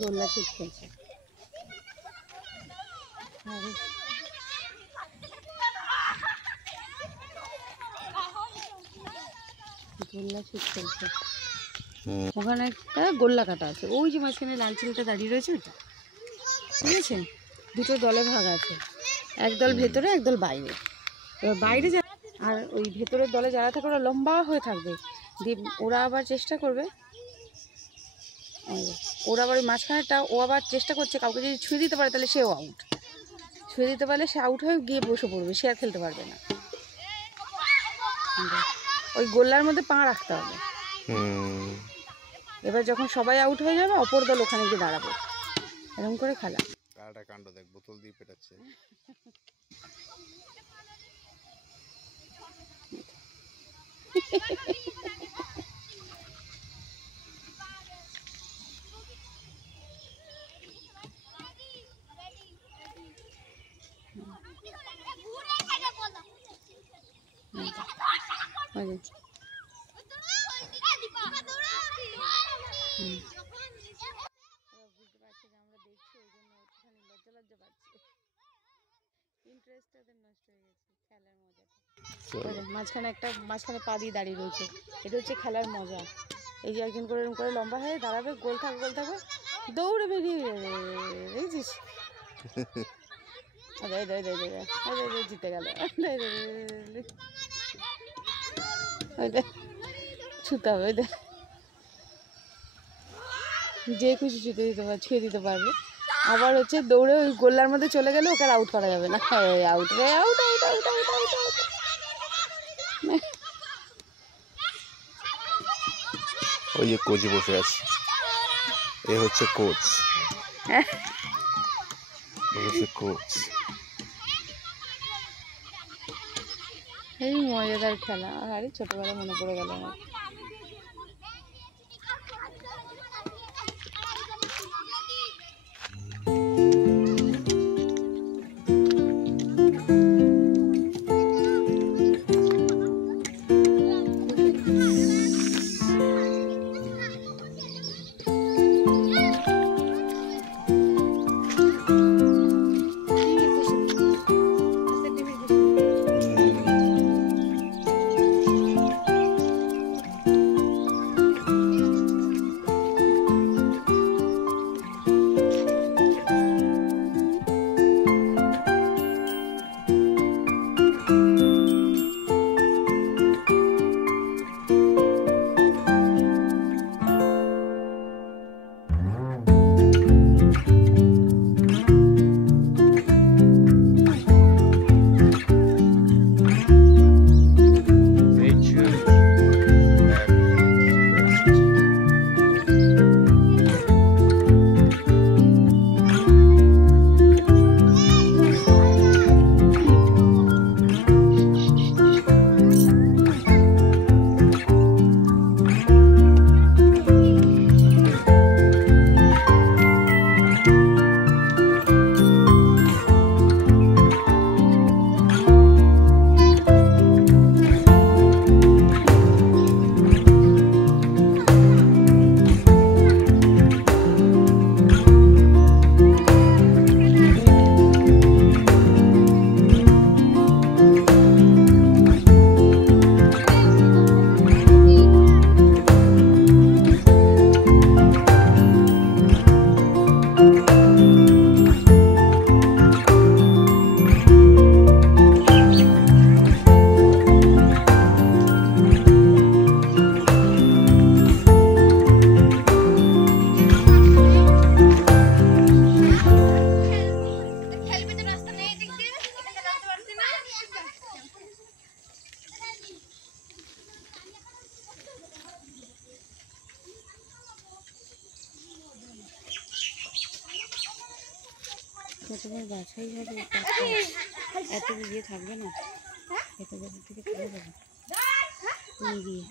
গোল্লা ছিট খেলছে। গোল্লা ছিট খেলছে। ওখানে একটা গোল্লা কাটা আছে, ওই যে মাঝখানে লাল ছেলেটা দাঁড়িয়ে রয়েছে ওটা, ঠিক আছে? দুটো দলে ভাগ আছে, একদল ভেতরে একদল বাইরে। এবার বাইরে যা, আর ওই ভেতরের দলে যারা থাকে ওরা লম্বা হয়ে থাকবে, দিয়ে ওরা আবার চেষ্টা করবে, ওরা আবার ওই মাঝখানেটা ও আবার চেষ্টা করছে, কাউকে যদি ছুঁয়ে দিতে পারে তাহলে সেও আউট, ছুঁয়ে দিতে পারলে সে আউট হয়ে গিয়ে বসে পড়বে, সে আর খেলতে পারবে না। ওই গোল্লার মধ্যে পা রাখতে হবে। এবার যখন সবাই আউট হয়ে যাবে অপর দল ওখানে গিয়ে দাঁড়াবে, এরকম করে খেলা। কাটা কাণ্ড দেখ, বোতল দিয়ে পেটাচ্ছে। মাঝখানে পা দিয়ে দাঁড়িয়ে রয়েছে, এটা হচ্ছে খেলার মজা। এই যে একজন করে এরকম করে লম্বা হয়ে দাঁড়াবে, গোল থাকবে দৌড়ে বেরিয়ে দেখছিস, জিতে গেল, ছুতে হবে, যে খুশি ছুঁয়ে দিতে পারবে। আবার হচ্ছে দৌড়ে ওই গোল্লার মধ্যে চলে গেলে ওকে আউট করা যাবে না, আউট রে out out out out out out. ওই যে কোচ বসে আছে, এ হচ্ছে কোচ, এই মজাদার খেলা। আরে ছোটবেলা মনে পড়ে গেল আমার। প্রথমে বাছাই হবে, এত ইয়ে থাকবে না, এত জায়গা থেকে চলে যাবে নিয়ে গিয়ে।